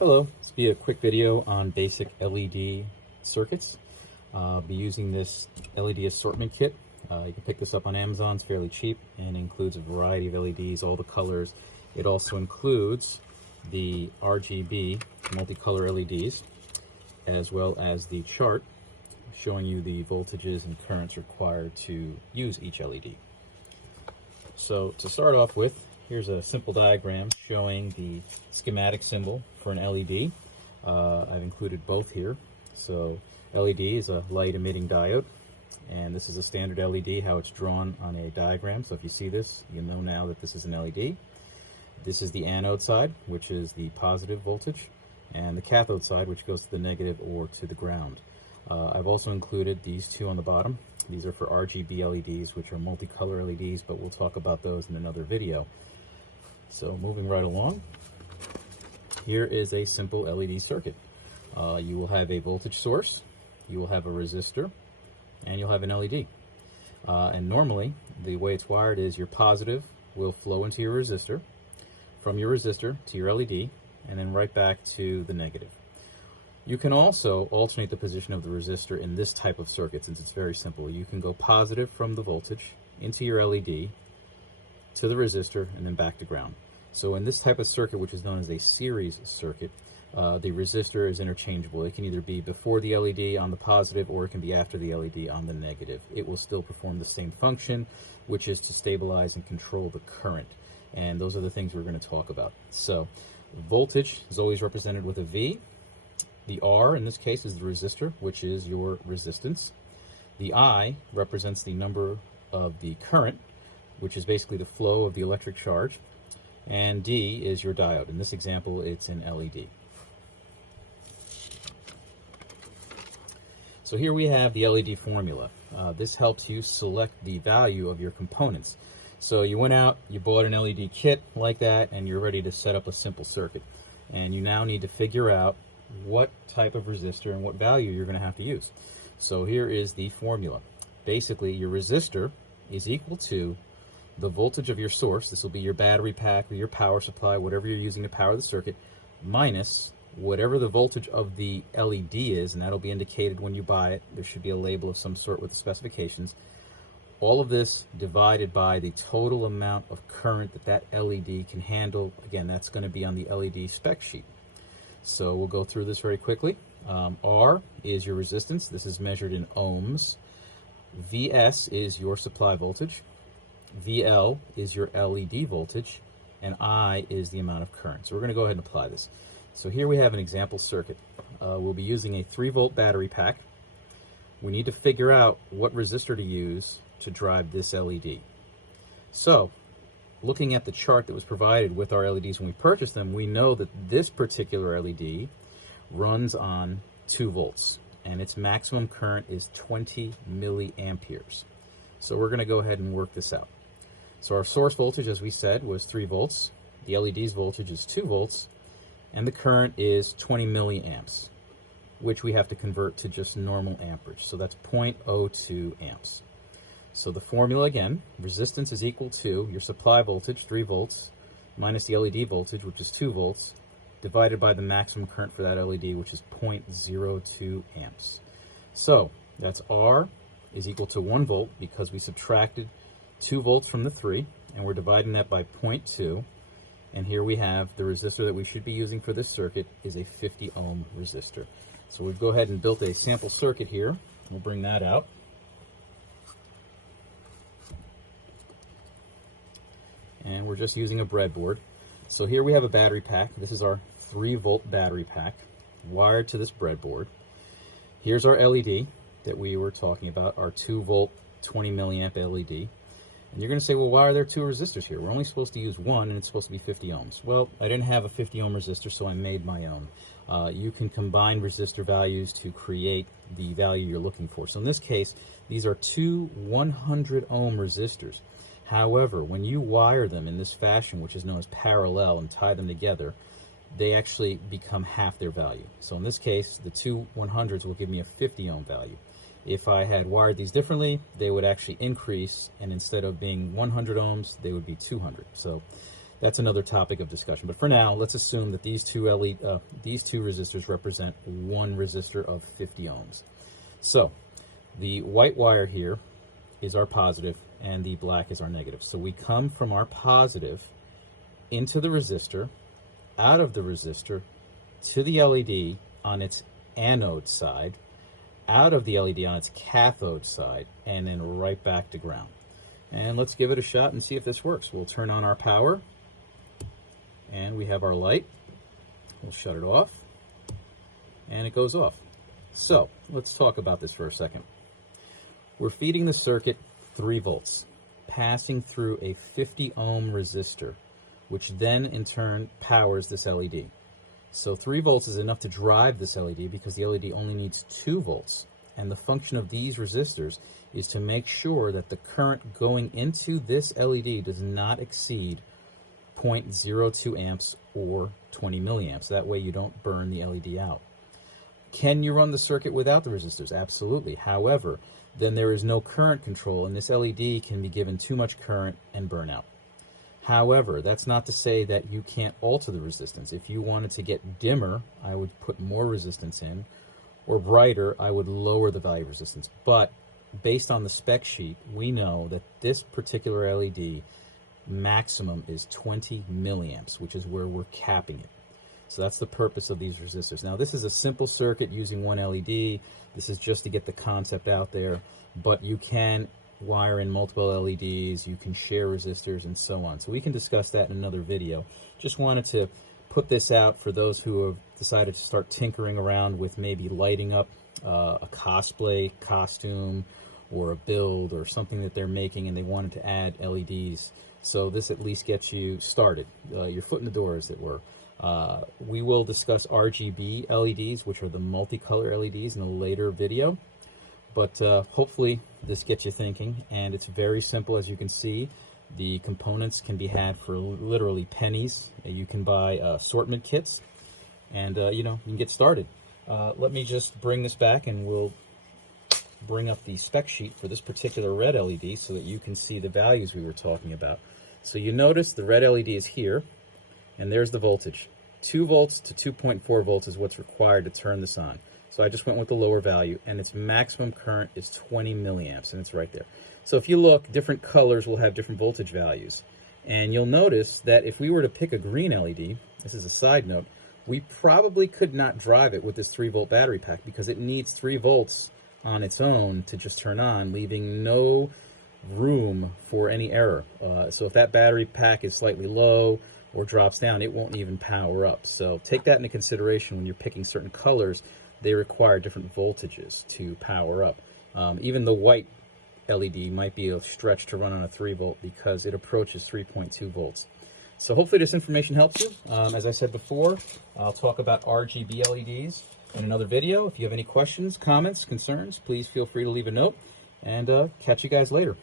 Hello, this will be a quick video on basic LED circuits. I'll be using this LED assortment kit. You can pick this up on Amazon, it's fairly cheap and includes a variety of LEDs, all the colors. It also includes the RGB multicolor LEDs, as well as the chart showing you the voltages and currents required to use each LED. So to start off with, here's a simple diagram showing the schematic symbol for an LED. I've included both here. So LED is a light emitting diode, and this is a standard LED, how it's drawn on a diagram. So if you see this, you know now that this is an LED. This is the anode side, which is the positive voltage, and the cathode side, which goes to the negative or to the ground. I've also included these two on the bottom. These are for RGB LEDs, which are multicolor LEDs, but we'll talk about those in another video. So moving right along, here is a simple LED circuit. You will have a voltage source, you will have a resistor, and you'll have an LED. And normally, the way it's wired is your positive will flow into your resistor, from your resistor to your LED, and then right back to the negative. You can also alternate the position of the resistor in this type of circuit, since it's very simple. You can go positive from the voltage into your LED, to the resistor, and then back to ground. So in this type of circuit, which is known as a series circuit, the resistor is interchangeable. It can either be before the LED on the positive, or it can be after the LED on the negative. It will still perform the same function, which is to stabilize and control the current. And those are the things we're going to talk about. So voltage is always represented with a V. The R in this case is the resistor, which is your resistance. The I represents the number of the current, which is basically the flow of the electric charge, and D is your diode. In this example, it's an LED. So here we have the LED formula. This helps you select the value of your components. So you went out, you bought an LED kit like that, and you're ready to set up a simple circuit. And you now need to figure out what type of resistor and what value you're going to have to use. So here is the formula. Basically, your resistor is equal to the voltage of your source. This will be your battery pack or your power supply, whatever you're using to power the circuit, minus whatever the voltage of the LED is, and that'll be indicated when you buy it. There should be a label of some sort with the specifications. All of this divided by the total amount of current that LED can handle. Again, that's going to be on the LED spec sheet. So we'll go through this very quickly. R is your resistance. This is measured in ohms. Vs is your supply voltage. VL is your LED voltage, and I is the amount of current. So we're going to go ahead and apply this. So here we have an example circuit. We'll be using a 3-volt battery pack. We need to figure out what resistor to use to drive this LED. So looking at the chart that was provided with our LEDs when we purchased them, we know that this particular LED runs on 2 volts, and its maximum current is 20 milliamperes. So we're going to go ahead and work this out. So our source voltage, as we said, was 3 volts. The LED's voltage is 2 volts, and the current is 20 milliamps, which we have to convert to just normal amperage. So that's 0.02 amps. So the formula again, resistance is equal to your supply voltage, 3 volts, minus the LED voltage, which is 2 volts, divided by the maximum current for that LED, which is 0.02 amps. So that's R is equal to 1 volt because we subtracted 2 volts from the 3, and we're dividing that by 0.2. And here we have the resistor that we should be using for this circuit is a 50 ohm resistor. So we've go ahead and built a sample circuit here. We'll bring that out. And we're just using a breadboard. So here we have a battery pack. This is our 3-volt battery pack wired to this breadboard. Here's our LED that we were talking about, our 2-volt 20 milliamp LED. And you're going to say, well, why are there 2 resistors here? We're only supposed to use one, and it's supposed to be 50 ohms. Well, I didn't have a 50 ohm resistor, so I made my own. You can combine resistor values to create the value you're looking for. So in this case, these are 2 100 ohm resistors. However, when you wire them in this fashion, which is known as parallel, and tie them together, they actually become half their value. So in this case, the 2 100s will give me a 50 ohm value. If I had wired these differently, they would actually increase, and instead of being 100 ohms, they would be 200. So that's another topic of discussion. But for now, let's assume that these two resistors represent one resistor of 50 ohms. So the white wire here is our positive and the black is our negative. So we come from our positive into the resistor, out of the resistor, to the LED on its anode side, out of the LED on its cathode side, and then right back to ground. And let's give it a shot and see if this works. We'll turn on our power, and we have our light. We'll shut it off, and it goes off. So let's talk about this for a second. We're feeding the circuit 3 volts, passing through a 50 ohm resistor, which then in turn powers this LED. So 3 volts is enough to drive this LED because the LED only needs 2 volts. And the function of these resistors is to make sure that the current going into this LED does not exceed 0.02 amps or 20 milliamps. That way you don't burn the LED out. Can you run the circuit without the resistors? Absolutely. However, then there is no current control, and this LED can be given too much current and burn out. However, that's not to say that you can't alter the resistance. If you wanted to get dimmer, I would put more resistance in, or brighter, I would lower the value of resistance. But based on the spec sheet, we know that this particular LED maximum is 20 milliamps, which is where we're capping it. So that's the purpose of these resistors. Now, this is a simple circuit using one LED. This is just to get the concept out there, but you can wire in multiple LEDs, you can share resistors, and so on. So we can discuss that in another video. Just wanted to put this out for those who have decided to start tinkering around with maybe lighting up a cosplay costume or a build or something that they're making, and they wanted to add LEDs. So this at least gets you started, your foot in the door, as it were. We will discuss RGB LEDs, which are the multicolor LEDs, in a later video. But hopefully this gets you thinking, and it's very simple. As you can see, the components can be had for literally pennies. You can buy assortment kits, and you can get started. Let me just bring this back, and we'll bring up the spec sheet for this particular red LED so that you can see the values we were talking about. So you notice the red LED is here, and there's the voltage. 2 volts to 2.4 volts is what's required to turn this on. So I just went with the lower value, and its maximum current is 20 milliamps, and it's right there. So if you look, different colors will have different voltage values. And you'll notice that if we were to pick a green LED, this is a side note, we probably could not drive it with this 3-volt battery pack because it needs 3 volts on its own to just turn on, leaving no room for any error. So if that battery pack is slightly low or drops down, it won't even power up. So take that into consideration when you're picking certain colors. They require different voltages to power up. Even the white LED might be a stretch to run on a 3-volt because it approaches 3.2 volts. So hopefully this information helps you. As I said before, I'll talk about RGB LEDs in another video. If you have any questions, comments, concerns, please feel free to leave a note, and catch you guys later.